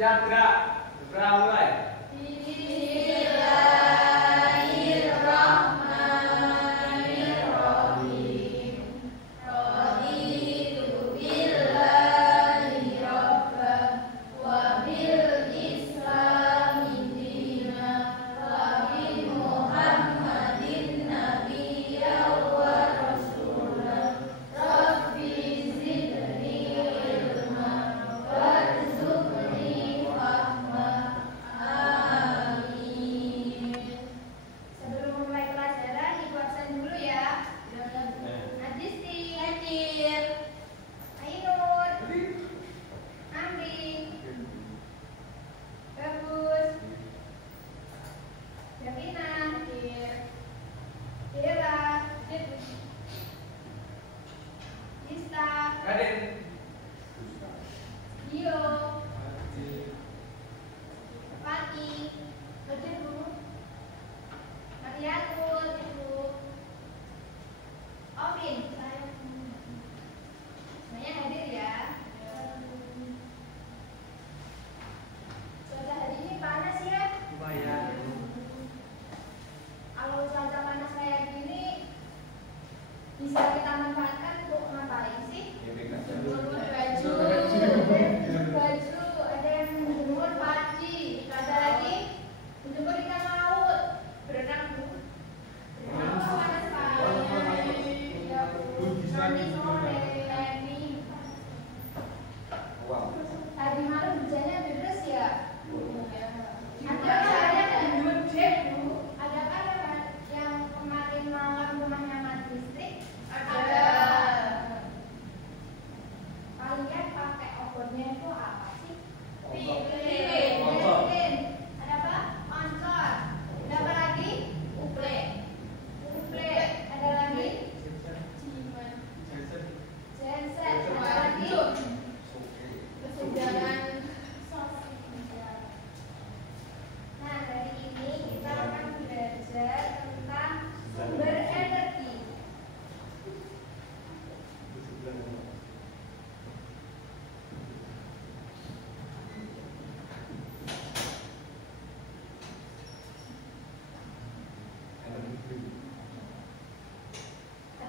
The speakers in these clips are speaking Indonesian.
Siap gerak. Gerak mulai.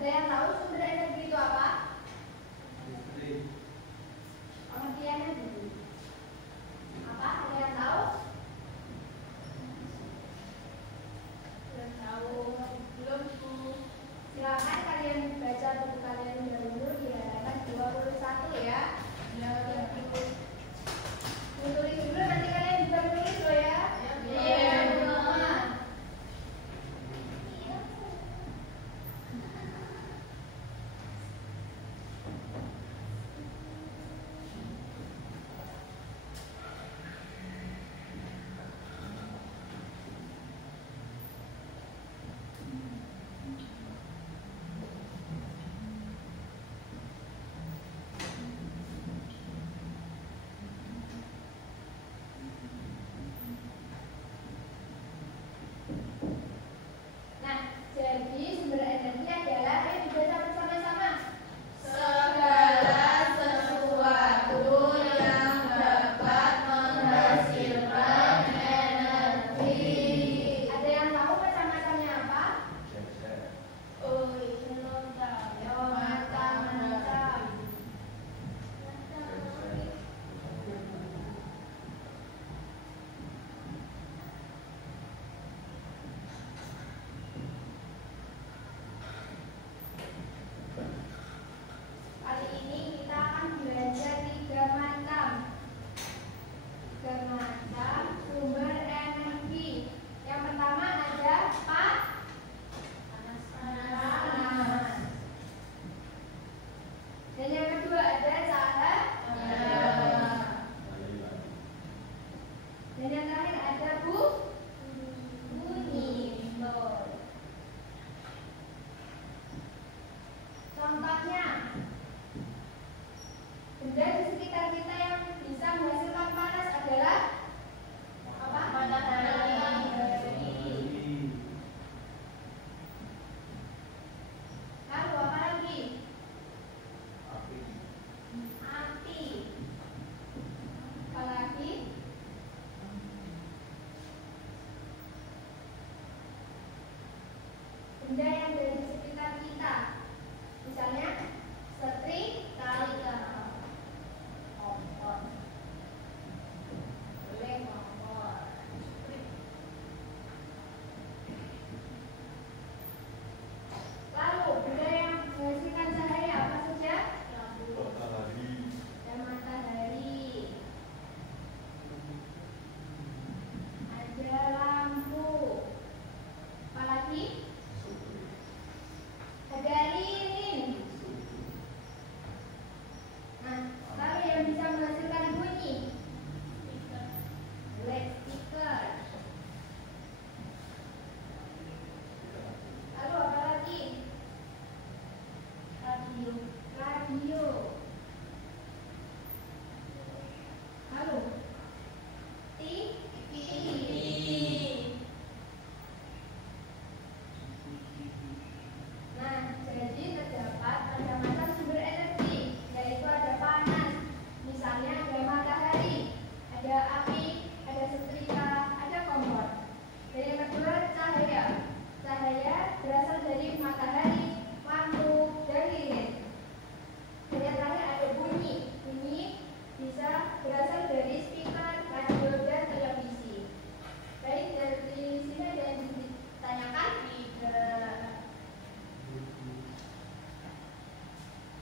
Ada yang tahu sumber energi itu apa? Pengertiannya dulu. Apa? Ada yang tahu? Belum tahu. Belum Bu. Silakan kalian baca buku kalian dulu di halaman 21 ya. Tulis dulu, nanti kalian bisa menulis loh ya. Iya.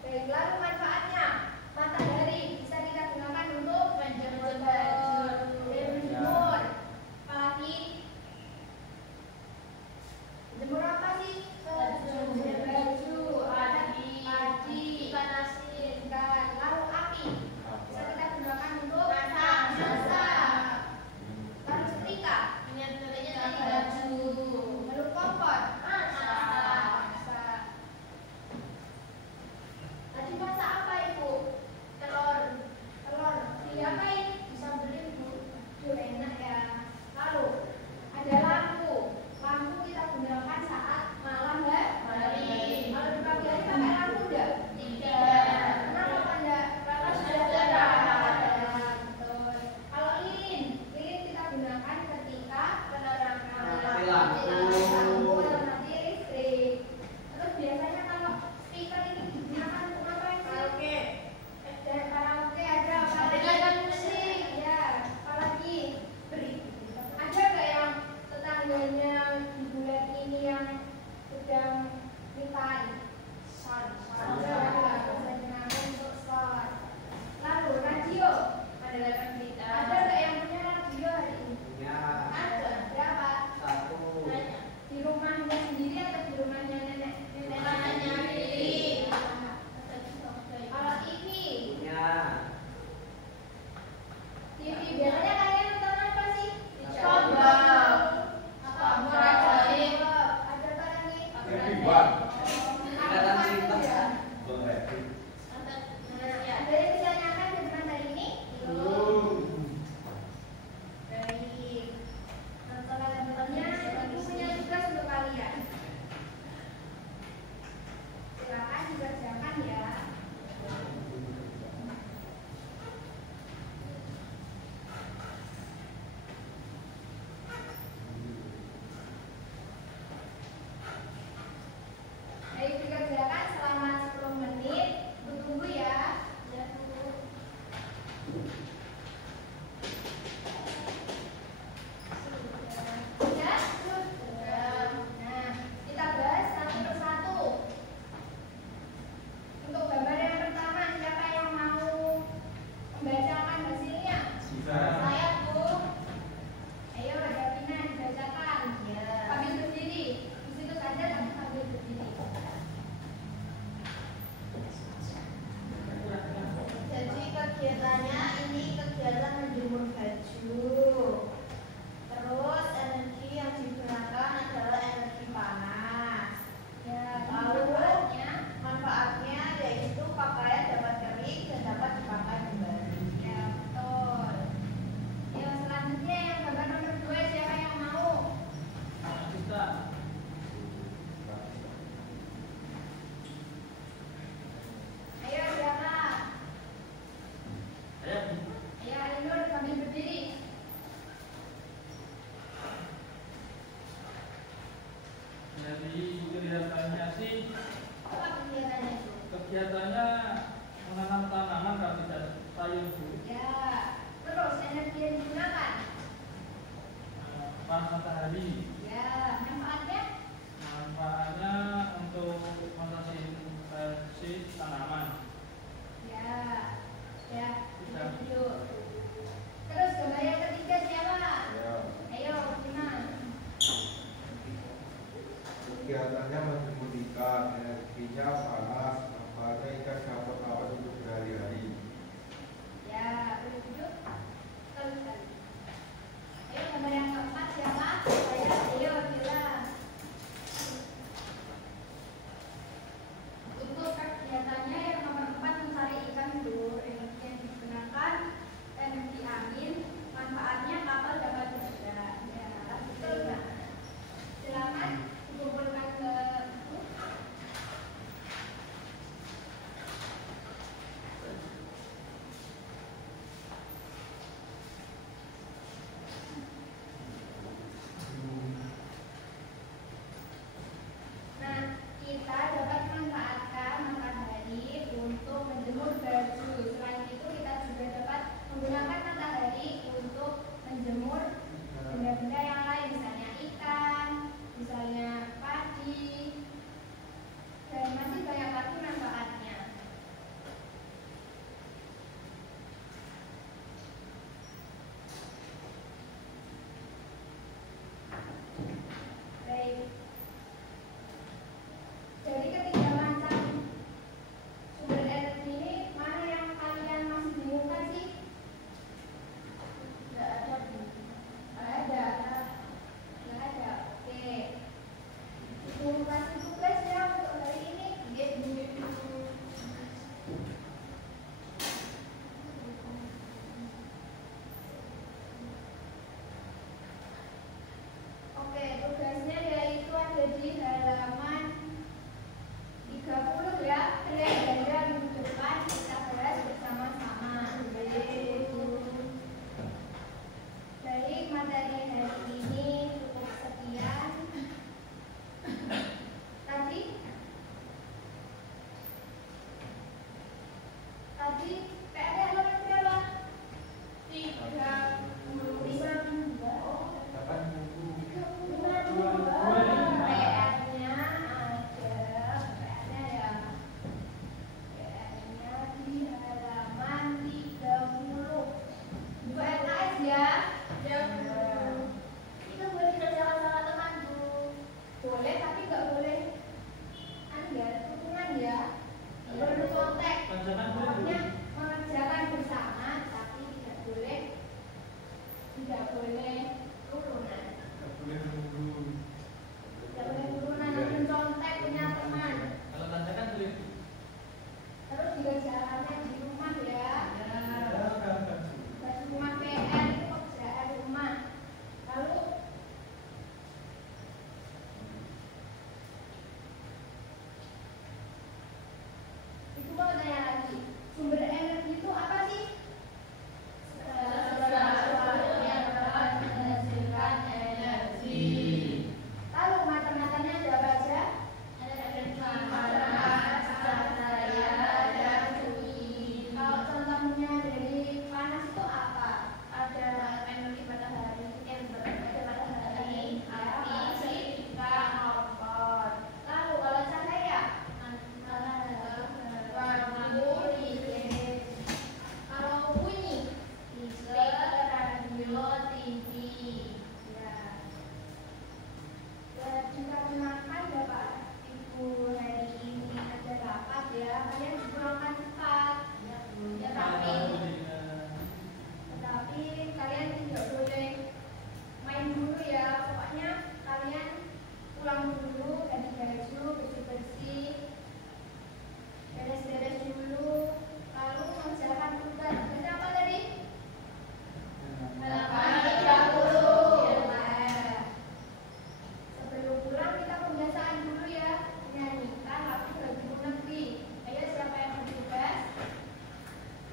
Baik, lalu manfaatnya. Matahari bisa kita gunakan untuk menjemur menjemur. Apalagi menjemur apa sih? Menjemur baju, padi, ikan asin, ikan. Lalu api bisa kita gunakan untuk masak. Lalu setrika menyetrika baju. Lalu kompor masak. Tadi masak apa Ibu? Telur. Diapain? Bisa beli Bu. Duh, enak ya. Lalu ada lampu. Lampu kita gunakan saat malam hari. Kalau di pagi hari pakai lampu enggak? Tidak. Kenapa Pak enggak? Karena sudah terang. Betul. Kalau lilin kita gunakan ketika penerangan lampu mati listrik. Terus biasanya kalau speaker ini digunakan untuk apa sih? Karaoke ada apalagi musik ya, apalagi ada nggak yang tetangganya di bulan ini yang sedang nikahan? Ada untuk sholat. Lalu radio ada nggak yang punya radio hari ini? Ada. Berapa? Di rumahnya sendiri atau di rumahnya nenek? Neneknya sendiri. Kalau TV biasanya kalian nonton apa sih? SpongeBob. Ada apa lagi? Ada yang ditanyakan dengan hari ini? Baik. Selanjutnya Ibu punya tugas untuk kalian. Silakan dikerjakan ya. Baik, dikerjakan selama 10 menit. Tunggu ya. Ya, tunggu. Sudah? Sudah. Nah, kita bahas satu persatu. Untuk gambar yang pertama, siapa yang mau membacakan hasilnya? Saya, Bu. Ayo, Davina dibacakan. Sambil berdiri. Di situ saja tapi sambil berdiri. Jadi kegiatannya ini kegiatan menjemur baju. Terus energi yang digunakan adalah energi panas. Ya, Lalu manfaatnya. manfaatnya yaitu pakaian dapat kering dan dapat dipakai kembali. Ya, betul. Ya, selanjutnya yang gambar nomor 2, siapa yang mau? Ayo, siapa? Ayo, Ainur sambil berdiri.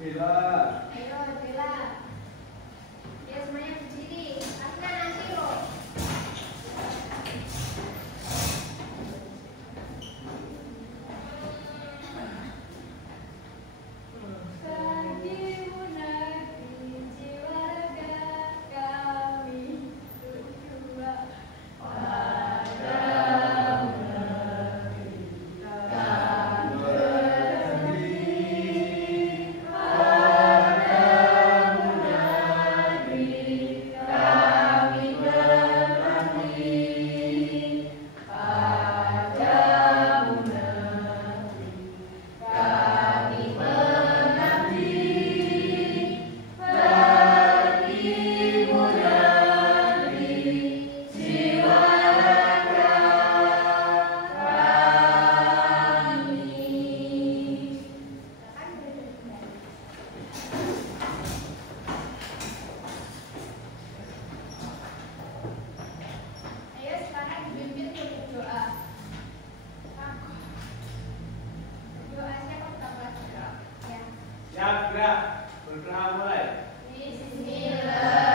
Bella. Ayo, Bella. Ya semuanya berdiri. Karena nanti loh. Bagimu negeri jiwa raga kami berdua. Ayo sekarang dipimpin untuk doa. Doa siapa kita mulai? Ya. Siap, gerak. Berdoa mulai. Bismillah.